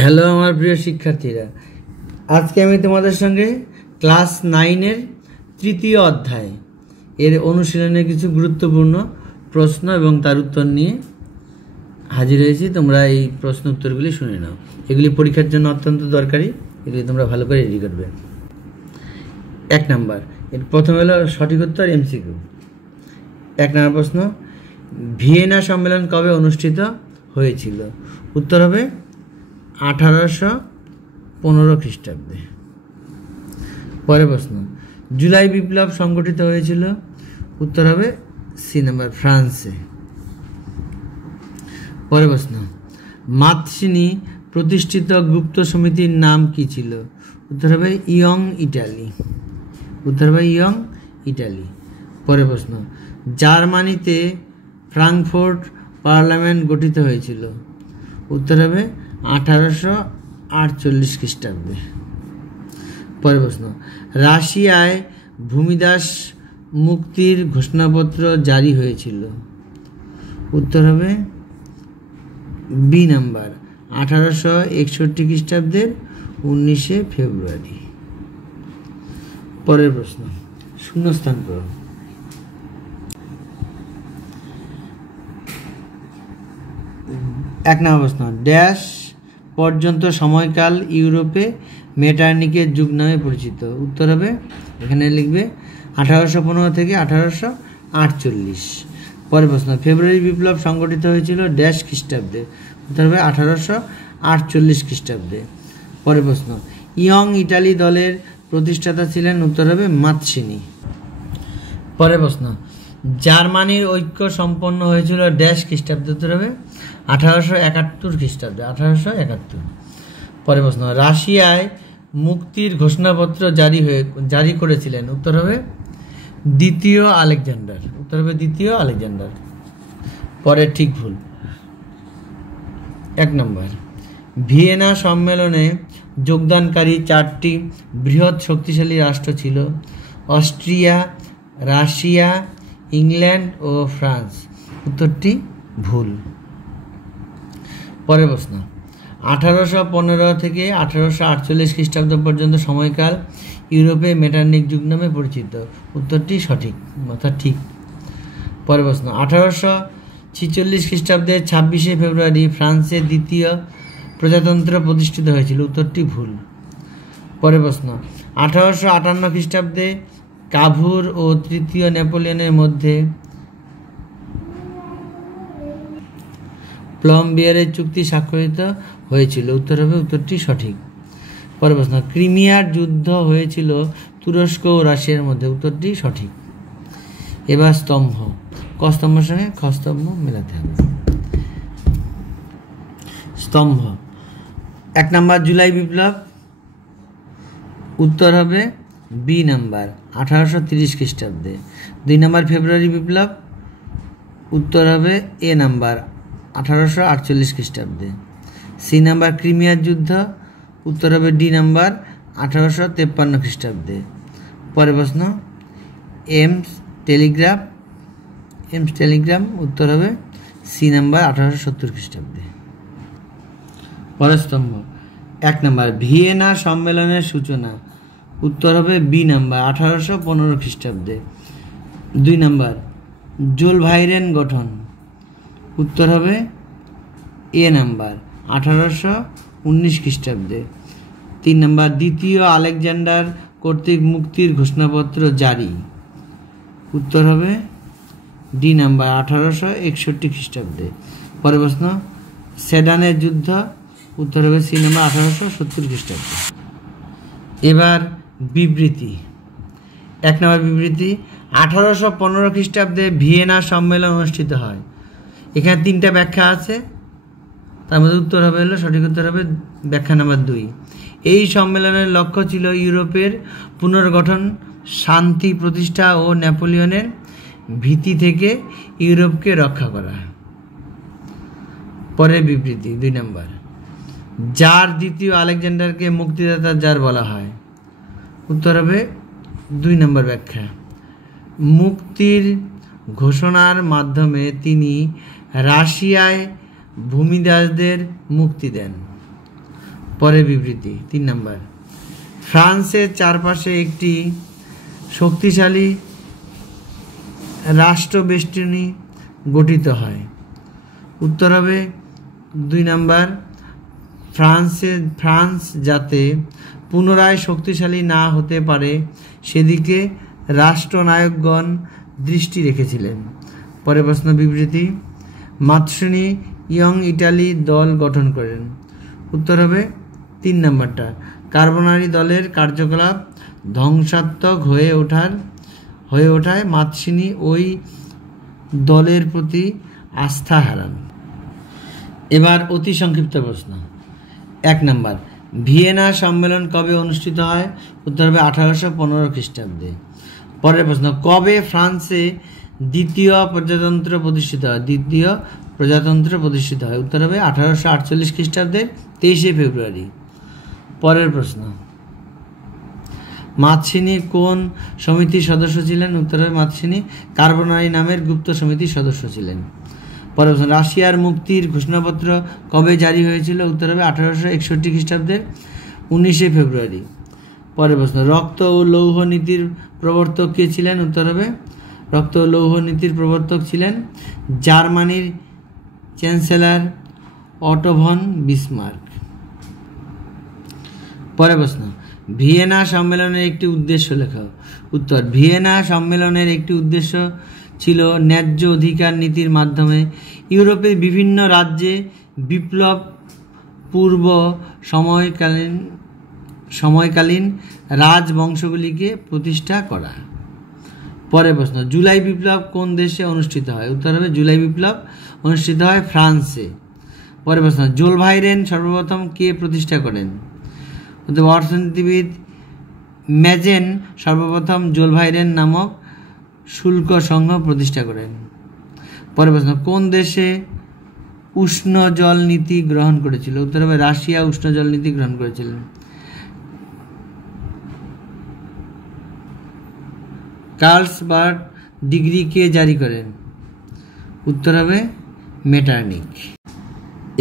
Hello আমার প্রিয় শিক্ষার্থীরা, আজকে আমি তোমাদের সঙ্গে ক্লাস 9-এর তৃতীয় অধ্যায় এর অনুশীলনের কিছু গুরুত্বপূর্ণ প্রশ্ন এবং তার উত্তর নিয়ে হাজির হয়েছি। তোমরা এই প্রশ্ন উত্তরগুলি শুনে নাও, এগুলি পরীক্ষার জন্য অত্যন্ত দরকারি, এগুলি তোমরা ভালো করে রেডি করবে। 1 নাম্বার, এর প্রথম হলো সঠিক উত্তর এমসিকিউ। 1 নম্বর প্রশ্ন, ভিয়েনা সম্মেলন কবে অনুষ্ঠিত হয়েছিল? উত্তর হবে 1815 খ্রিস্টাব্দে। পরের প্রশ্ন, জুলাই বিপ্লব সংগঠিত হয়েছিল? উত্তর হবে সি নাম্বার, ফ্রান্সে। পরের প্রশ্ন, মাতসিনি প্রতিষ্ঠিত গুপ্ত সমিতির নাম কি ছিল? উত্তর হবে ইয়ং ইটালি। উত্তর হবে ইয়ং ইটালি। পরের প্রশ্ন, জার্মানিতে ফ্রাঙ্কফুর্ট পার্লামেন্ট গঠিত হয়েছিল? উত্তর হবে 1848 খ্রিস্টাব্দে। পরের প্রশ্ন, রাশিয়ায় ভূমিদাস মুক্তির ঘোষণাপত্র জারি হয়েছিল? উত্তর হবে বি নাম্বার, 1861 খ্রিস্টাব্দের 19শে ফেব্রুয়ারি। পরের প্রশ্ন, শূন্যস্থান পূরণ। 1 নম্বর প্রশ্ন, ড্যাশ পর্যন্ত সময়কাল ইউরোপে মেটার্নিকের যুগ নামে পরিচিত? উত্তর হবে, এখানে লিখবে 1815 থেকে 1848। পরের প্রশ্ন, ফেব্রুয়ারি বিপ্লব সংগঠিত হয়েছিল ড্যাশ খ্রিস্টাব্দে? উত্তর হবে 1848 খ্রিস্টাব্দে। পরের প্রশ্ন, ইয়ং ইটালি দলের প্রতিষ্ঠাতা ছিলেন? উত্তর হবে মাতসিনি। পরের প্রশ্ন, জার্মানির ঐক্য সম্পন্ন হয়েছিল ড্যাশ খ্রিস্টাব্দে? উত্তর হবে 1871 খ্রিস্টাব্দে, 1871। পরের প্রশ্ন, রাশিয়ায় মুক্তির ঘোষণাপত্র জারি করেছিলেন? উত্তর হবে দ্বিতীয় আলেকজান্ডার। উত্তর হবে দ্বিতীয় আলেকজান্ডার। পরের ঠিক ভুল। 1 নম্বর, ভিয়েনা সম্মেলনে যোগদানকারী 4টি বৃহৎ শক্তিশালী রাষ্ট্র ছিল? অস্ট্রিয়া, রাশিয়া, ইংল্যান্ড ও ফ্রান্স। উত্তরটি ভুল। পরের প্রশ্ন, 1815 থেকে 1848 খ্রিস্টাব্দ পর্যন্ত সময়কাল ইউরোপে মেটার্নিক যুগ নামে পরিচিত? উত্তরটি সঠিক, অর্থাৎ ঠিক। পরের প্রশ্ন, 1846 খ্রিস্টাব্দের 26শে ফেব্রুয়ারি ফ্রান্সের দ্বিতীয় প্রজাতন্ত্র প্রতিষ্ঠিত হয়েছিল? উত্তরটি ভুল। পরের প্রশ্ন, 1858 খ্রিস্টাব্দে কাভুর ও তৃতীয় নেপোলিয়নের মধ্যে প্লম্বিয়ারের চুক্তি স্বাক্ষরিত হয়েছিল? উত্তর হবে, উত্তরটি সঠিক। পরের প্রশ্ন, ক্রিমিয়ার যুদ্ধ হয়েছিল তুরস্ক ও রাশিয়ার মধ্যে? উত্তরটি সঠিক। এবার স্তম্ভ, ক স্তম্ভের সঙ্গে খ স্তম্ভ মেলাতে হবে। স্তম্ভ, 1 নম্বর, জুলাই বিপ্লব? উত্তর হবে বি নাম্বার, 1830 খ্রিস্টাব্দে। 2 নম্বর, ফেব্রুয়ারি বিপ্লব? উত্তর হবে এ নাম্বার, 1848 খ্রিস্টাব্দে। সি নাম্বার, ক্রিমিয়ার যুদ্ধ? উত্তর হবে ডি নাম্বার, 1853 খ্রিস্টাব্দে। পরের প্রশ্ন, এমস টেলিগ্রাম? উত্তর হবে সি নাম্বার, 1870 খ্রিস্টাব্দে। পরের স্তম্ভ, 1 নম্বর, ভিয়েনা সম্মেলনের সূচনা? উত্তর হবে বি নাম্বার, 1815 খ্রিস্টাব্দে। 2 নম্বর, জোলভাইরেন গঠন? উত্তর হবে এ নাম্বার, 1819 খ্রিস্টাব্দে। 3 নম্বর, দ্বিতীয় আলেকজান্ডার কর্তৃক মুক্তির ঘোষণাপত্র জারি? উত্তর হবে ডি নাম্বার, 1861 খ্রিস্টাব্দে। পরের প্রশ্ন, সেডানের যুদ্ধ? উত্তর হবে সি নাম্বার, 1870 খ্রিস্টাব্দে। এবার বিবৃতি। 1 নম্বর বিবৃতি, 1815 খ্রিস্টাব্দে ভিয়েনা সম্মেলন অনুষ্ঠিত হয়। এখানে 3টা ব্যাখ্যা আছে, তার মধ্যে উত্তর হবে হলো, সঠিক উত্তর হবে ব্যাখ্যা নাম্বার 2। এই সম্মেলনের লক্ষ্য ছিল ইউরোপের পুনর্গঠন, শান্তি প্রতিষ্ঠা ও নেপোলিয়নের ভীতি থেকে ইউরোপকে রক্ষা করা। পরের বিবৃতি 2 নম্বর, জার দ্বিতীয় আলেকজান্ডারকে মুক্তিদাতা জার বলা হয়? উত্তর হবে 2 নম্বর ব্যাখ্যা। মুক্তির ঘোষণার মাধ্যমে তিনি রাশিয়ায় ভূমিদাসদের মুক্তি দেন। পরের বিবৃতি 3 নাম্বার, ফ্রান্সের চারপাশে একটি শক্তিশালী রাষ্ট্রবেষ্টনী গঠিত হয়। উত্তর হবে 2 নাম্বার, ফ্রান্স যাতে পুনরায় শক্তিশালী না হতে পারে সেদিকে রাষ্ট্রনায়কগণ দৃষ্টি রেখেছিলেন। পরের প্রশ্ন বিবৃতি, মাতসুনি ইয়ং ইটালি দল গঠন করেন। উত্তর হবে 3 নাম্বারটা, কার্বোনারি দলের কার্যকলাপ ধ্বংসাত্মক হয়ে ওঠায় মাতসুনি ওই দলের প্রতি আস্থা হারান। এবার অতি সংক্ষিপ্ত প্রশ্ন। 1 নাম্বার, ভিয়েনা সম্মেলন কবে অনুষ্ঠিত হয়? উত্তর হবে 1815 খ্রিস্টাব্দে। পরের প্রশ্ন, কবে ফ্রান্সে দ্বিতীয় প্রজাতন্ত্র প্রতিষ্ঠিত হয়? উত্তর হবে 1848 খ্রিস্টাব্দের 23শে ফেব্রুয়ারি। পরের প্রশ্ন, মাতসুনি কোন সমিতির সদস্য ছিলেন? উত্তর হবে মাতসুনি কার্বোনারি নামের গুপ্ত সমিতির সদস্য ছিলেন। পরের প্রশ্ন, রাশিয়ার মুক্তির ঘোষণাপত্র কবে জারি হয়েছিল? উত্তর হবে 1861 খ্রিস্টাব্দের 19শে ফেব্রুয়ারি। পরের প্রশ্ন, রক্ত ও লৌহ নীতির প্রবর্তক কে ছিলেন? উত্তর হবে রক্ত ও লৌহ নীতির প্রবর্তক ছিলেন জার্মানির চ্যান্সেলর অটো ভন বিসমার্ক। পরের প্রশ্ন, ভিয়েনা সম্মেলনের একটি উদ্দেশ্য লেখো। উত্তর, ভিয়েনা সম্মেলনের একটি উদ্দেশ্য ছিল ন্যায্য অধিকার নীতির মাধ্যমে ইউরোপের বিভিন্ন রাজ্যে বিপ্লব পূর্ব সময়কালীন রাজবংশগুলিকে প্রতিষ্ঠা করা। পরের প্রশ্ন, জুলাই বিপ্লব কোন দেশে অনুষ্ঠিত হয়? উত্তর হবে জুলাই বিপ্লব অনুষ্ঠিত হয় ফ্রান্সে। পরের প্রশ্ন, জোলভাইরেন সর্বপ্রথম কে প্রতিষ্ঠা করেন? উত্তর, অর্থনীতিবিদ ম্যাজেন সর্বপ্রথম জোলভাইরেন নামক শুল্ক সংঘ প্রতিষ্ঠা করেন। পরের প্রশ্ন, কোন দেশে উষ্ণ জল নীতি গ্রহণ করেছিল? উত্তর হবে রাশিয়া উষ্ণ জল নীতি গ্রহণ করেছিলেন। কার্লসবার্গ ডিগ্রি কে জারি করেন? উত্তর হবে মেটারনিখ।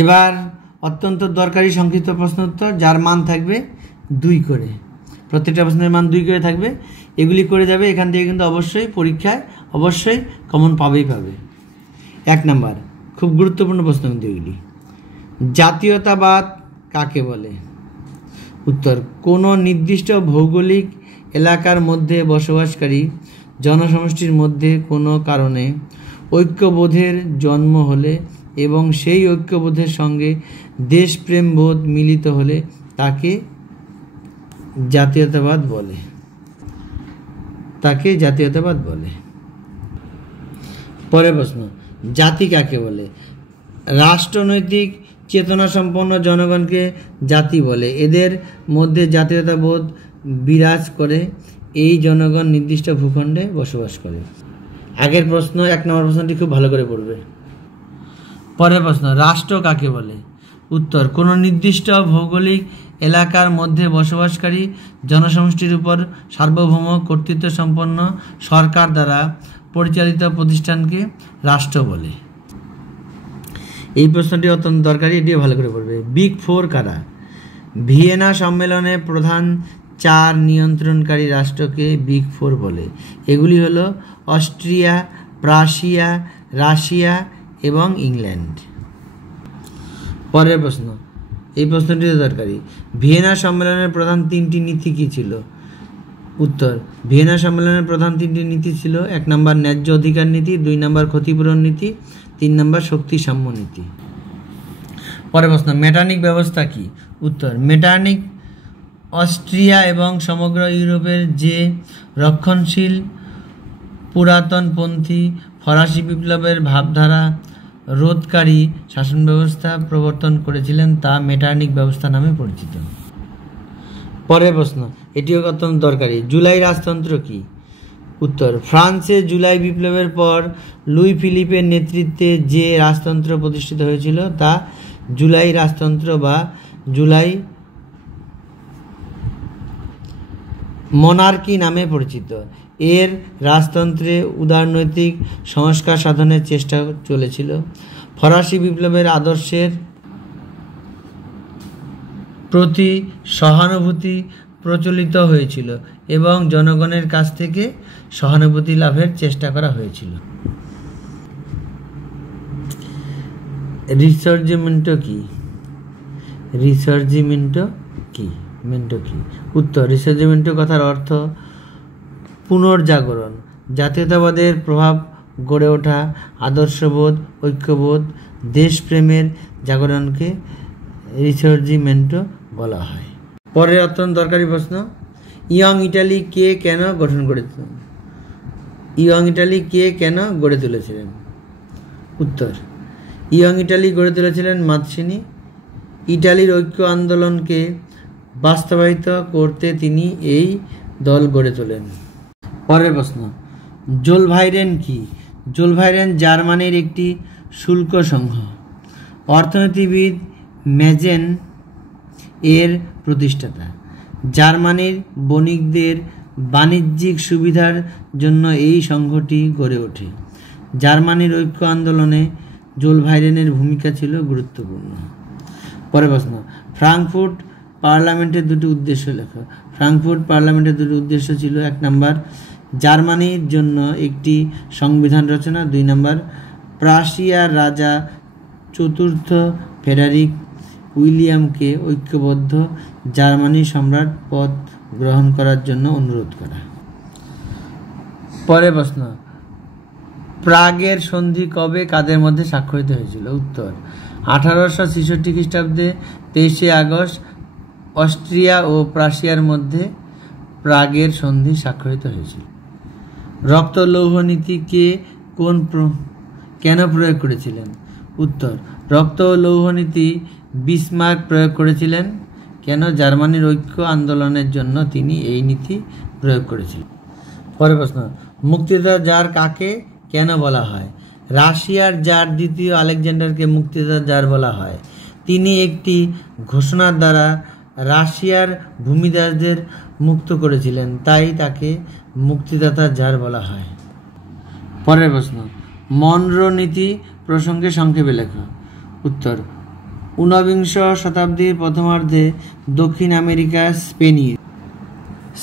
এবার অত্যন্ত দরকারি সংক্ষিপ্ত প্রশ্ন উত্তর, যার মান থাকবে 2 করে, প্রত্যেকটা প্রশ্নের মান 2 করে থাকবে। এগুলি করে যাবে, এখান থেকে কিন্তু অবশ্যই পরীক্ষায় অবশ্যই কমন পাবে। 1 নাম্বার, খুব গুরুত্বপূর্ণ প্রশ্ন কিন্তু এগুলি, জাতীয়তাবাদ কাকে বলে? উত্তর, কোনো নির্দিষ্ট ভৌগোলিক এলাকার মধ্যে বসবাসকারী জনসমষ্টির মধ্যে কোনো কারণে ঐক্যবোধের জন্ম হলে এবং সেই ঐক্যবোধের সঙ্গে দেশপ্রেম বোধ মিলিত হলে তাকে জাতীয়তাবাদ বলে। পরের প্রশ্ন, জাতি কাকে বলে? রাষ্ট্রনৈতিক চেতনা সম্পন্ন জনগণকে জাতি বলে। এদের মধ্যে জাতীয়তাবোধ বিরাজ করে। এই জনগণ নির্দিষ্ট ভূখণ্ডে বসবাস করে। আগের প্রশ্ন 1 নম্বর প্রশ্নটি খুব ভালো করে পড়বে। পরের প্রশ্ন, রাষ্ট্র কাকে বলে? উত্তর, কোনো নির্দিষ্ট ভৌগোলিক এলাকার মধ্যে বসবাসকারী জনসমষ্টির উপর সার্বভৌম কর্তৃত্ব সম্পন্ন সরকার দ্বারা পরিচালিত প্রতিষ্ঠানকে রাষ্ট্র বলে। এই প্রশ্নটি অত্যন্ত দরকারি, এটিও ভালো করে পড়বে। বিগ 4 কারা? ভিয়েনা সম্মেলনে প্রধান 4 নিয়ন্ত্রণকারী রাষ্ট্রকে বিগ 4 বলে। এগুলি হলো অস্ট্রিয়া, প্রাশিয়া, রাশিয়া এবং ইংল্যান্ড। পরের প্রশ্ন, এই প্রশ্নটিও দরকারি, ভিয়েনা সম্মেলনের প্রধান 3টি নীতি কী ছিল? উত্তর, ভিয়েনা সম্মেলনের প্রধান 3টি নীতি ছিল 1 নম্বর ন্যায্য অধিকার নীতি, 2 নম্বর ক্ষতিপূরণ নীতি, 3 নম্বর শক্তি সাম্য নীতি। পরের প্রশ্ন, মেটারনিখ ব্যবস্থা কি? উত্তর, মেটারনিখ অস্ট্রিয়া এবং সমগ্র ইউরোপের যে রক্ষণশীল পুরাতনপন্থী ফরাসি বিপ্লবের ভাবধারা রোধকারী শাসন ব্যবস্থা প্রবর্তন করেছিলেন তা মেটারনিখ ব্যবস্থা নামে পরিচিত। পরের প্রশ্ন, এটিও অত্যন্ত দরকারি, জুলাই রাজতন্ত্র কি? উত্তর, ফ্রান্সে জুলাই বিপ্লবের পর লুই ফিলিপের নেতৃত্বে যে রাজতন্ত্র প্রতিষ্ঠিত হয়েছিল তা জুলাই রাজতন্ত্র বা জুলাই মনার্কি নামে পরিচিত। এর রাজতন্ত্রে উদারনৈতিক সংস্কার সাধনের চেষ্টা চলেছিল। ফরাসি বিপ্লবের আদর্শের প্রতি সহানুভূতি প্রচলিত হয়েছিল এবং জনগণের কাছ থেকে সহানুভূতি লাভের চেষ্টা করা হয়েছিল। রিসার্জিমেন্টো কি? রিসার্জিমেন্টো কি? উত্তর, রিসার্জিমেন্টো কথার অর্থ পুনর্জাগরণ, জাতীয়তাবাদের প্রভাব গড়ে ওঠা, আদর্শবোধ, ঐক্যবোধ, দেশপ্রেমের জাগরণকে রিসার্জিমেন্টো বলা হয়। পরের অত্যন্ত দরকারি প্রশ্ন, ইয়ং ইটালি কে কেন গঠন করেছিলেন? ইয়ং ইটালি কে কেন গড়ে তুলেছিলেন? উত্তর, ইয়ং ইটালি গড়ে তুলেছিলেন মাৎসিনি। ইটালির ঐক্য আন্দোলনকে বাস্তবায়িত করতে তিনি এই দল গড়ে তোলেন। পরের প্রশ্ন, জোলভাইরেন কি? জোলভাইরেন জার্মানির একটি শুল্ক সংঘ। অর্থনীতিবিদ ম্যাজেন এর প্রতিষ্ঠাতা। জার্মানির বণিকদের বাণিজ্যিক সুবিধার জন্য এই সংঘটি গড়ে ওঠে। জার্মানির ঐক্য আন্দোলনে জোলভাইরেনের ভূমিকা ছিল গুরুত্বপূর্ণ। পরের প্রশ্ন, ফ্রাঙ্কফুর্ট পার্লামেন্টের দুটি উদ্দেশ্য লেখো। ফ্রাঙ্কফুর্ট পার্লামেন্টের দুটি উদ্দেশ্য ছিল, 1 নম্বর জার্মানির জন্য একটি সংবিধান রচনা, 2 নম্বর প্রাশিয়ার রাজা চতুর্থ ফ্রেডারিক উইলিয়ামকে ঐক্যবদ্ধ জার্মানি সম্রাট পদ গ্রহণ করার জন্য অনুরোধ করা। পরের প্রশ্ন, প্রাগের সন্ধি কবে কাদের মধ্যে স্বাক্ষরিত হয়েছিল? উত্তর, 1866 খ্রিস্টাব্দে 23শে আগস্ট অস্ট্রিয়া ও প্রাশিয়ার মধ্যে প্রাগের সন্ধি স্বাক্ষরিত হয়েছিল। রক্ত লৌহ নীতি কে কেন প্রয়োগ করেছিলেন? উত্তর, রক্ত ও লৌহ নীতি বিসমার্ক প্রয়োগ করেছিলেন। কেন? জার্মানির ঐক্য আন্দোলনের জন্য তিনি এই নীতি প্রয়োগ করেছিলেন। পরের প্রশ্ন, মুক্তিদাতা জার কাকে কেন বলা হয়? রাশিয়ার জার দ্বিতীয় আলেকজান্ডারকে মুক্তিদাতা জার বলা হয়। তিনি একটি ঘোষণার দ্বারা রাশিয়ার ভূমিদাসদের মুক্ত করেছিলেন, তাই তাকে মুক্তিদাতা জার বলা হয়। পরের প্রশ্ন, মনরো নীতি প্রসঙ্গে সংক্ষেপে লেখা। উত্তর, 19বিংশ শতাব্দীর প্রথমার্ধে দক্ষিণ আমেরিকার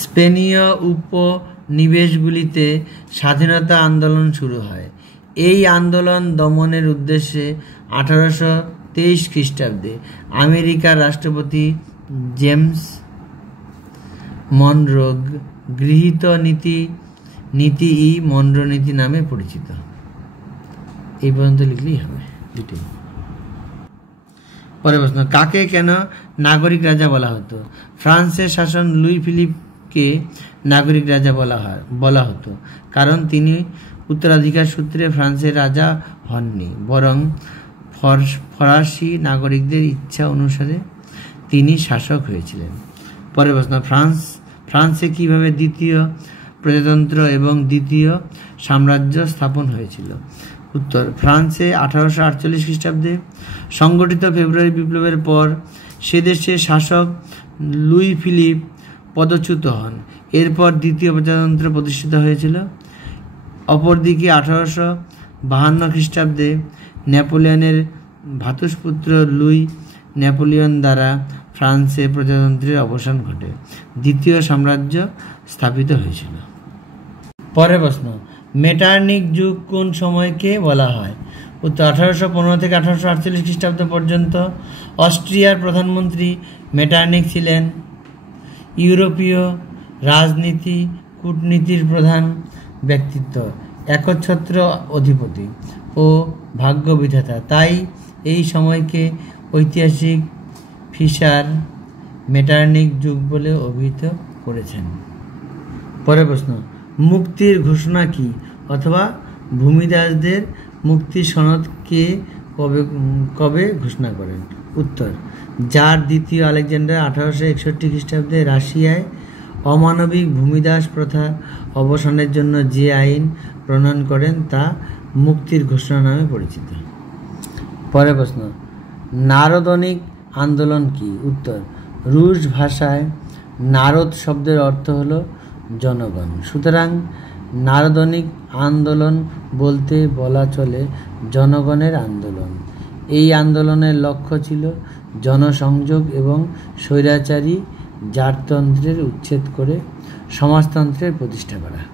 স্পেনীয় উপনিবেশগুলিতে স্বাধীনতা আন্দোলন শুরু হয়। এই আন্দোলন দমনের উদ্দেশ্যে 1823 খ্রিস্টাব্দে আমেরিকার রাষ্ট্রপতি জেমস মনরো গৃহীত নীতি মনরো নীতি নামে পরিচিত। এই পর্যন্ত লিখলেই হবে। পরের প্রশ্ন, কাকে কেন নাগরিক রাজা বলা হতো? ফ্রান্সের শাসক লুই ফিলিপকে নাগরিক রাজা বলা হতো কারণ তিনি উত্তরাধিকার সূত্রে ফ্রান্সের রাজা হননি, বরং ফরাসি নাগরিকদের ইচ্ছা অনুসারে তিনি শাসক হয়েছিলেন। পরের প্রশ্ন, ফ্রান্সে কিভাবে দ্বিতীয় প্রজাতন্ত্র এবং দ্বিতীয় সাম্রাজ্য স্থাপন হয়েছিল? উত্তর, ফ্রান্সে 1848 খ্রিস্টাব্দে সংগঠিত ফেব্রুয়ারি বিপ্লবের পর সে দেশের শাসক লুই ফিলিপ পদচ্যুত হন। এরপর দ্বিতীয় প্রজাতন্ত্র প্রতিষ্ঠিত হয়েছিল। অপরদিকে 1852 খ্রিস্টাব্দে নেপোলিয়নের ভ্রাতুষ্পুত্র লুই নেপোলিয়ন দ্বারা ফ্রান্সে প্রজাতন্ত্রের অবসান ঘটে, দ্বিতীয় সাম্রাজ্য স্থাপিত হয়েছিল। পরের প্রশ্ন, মেটার্নিক যুগ কোন সময়কে বলা হয়? উত্তর, 1815 থেকে 1848 খ্রিস্টাব্দ পর্যন্ত অস্ট্রিয়ার প্রধানমন্ত্রী মেটার্নিক ছিলেন ইউরোপীয় রাজনীতি কূটনীতির প্রধান ব্যক্তিত্ব, একচ্ছত্র অধিপতি ও ভাগ্য বিধাতা। তাই এই সময়কে ঐতিহাসিক ফিশার মেটার্নিক যুগ বলে অভিহিত করেছেন। পরের প্রশ্ন, মুক্তির ঘোষণা কি অথবা ভূমিদাসদের মুক্তি সনদ কে কবে ঘোষণা করেন? উত্তর, জার দ্বিতীয় আলেকজান্ডার 1861 খ্রিস্টাব্দে রাশিয়ায় অমানবিক ভূমিদাস প্রথা অবসানের জন্য যে আইন প্রণয়ন করেন তা মুক্তির ঘোষণা নামে পরিচিত। পরের প্রশ্ন, নারদনিক আন্দোলন কি? উত্তর, রুশ ভাষায় নারদ শব্দের অর্থ হলো জনগণ, সুতরাং নারদনিক আন্দোলন বলতে বলা চলে জনগণের আন্দোলন। এই আন্দোলনের লক্ষ্য ছিল জনসংযোগ এবং স্বৈরাচারী জারতন্ত্রের উচ্ছেদ করে সমাজতন্ত্রের প্রতিষ্ঠা করা।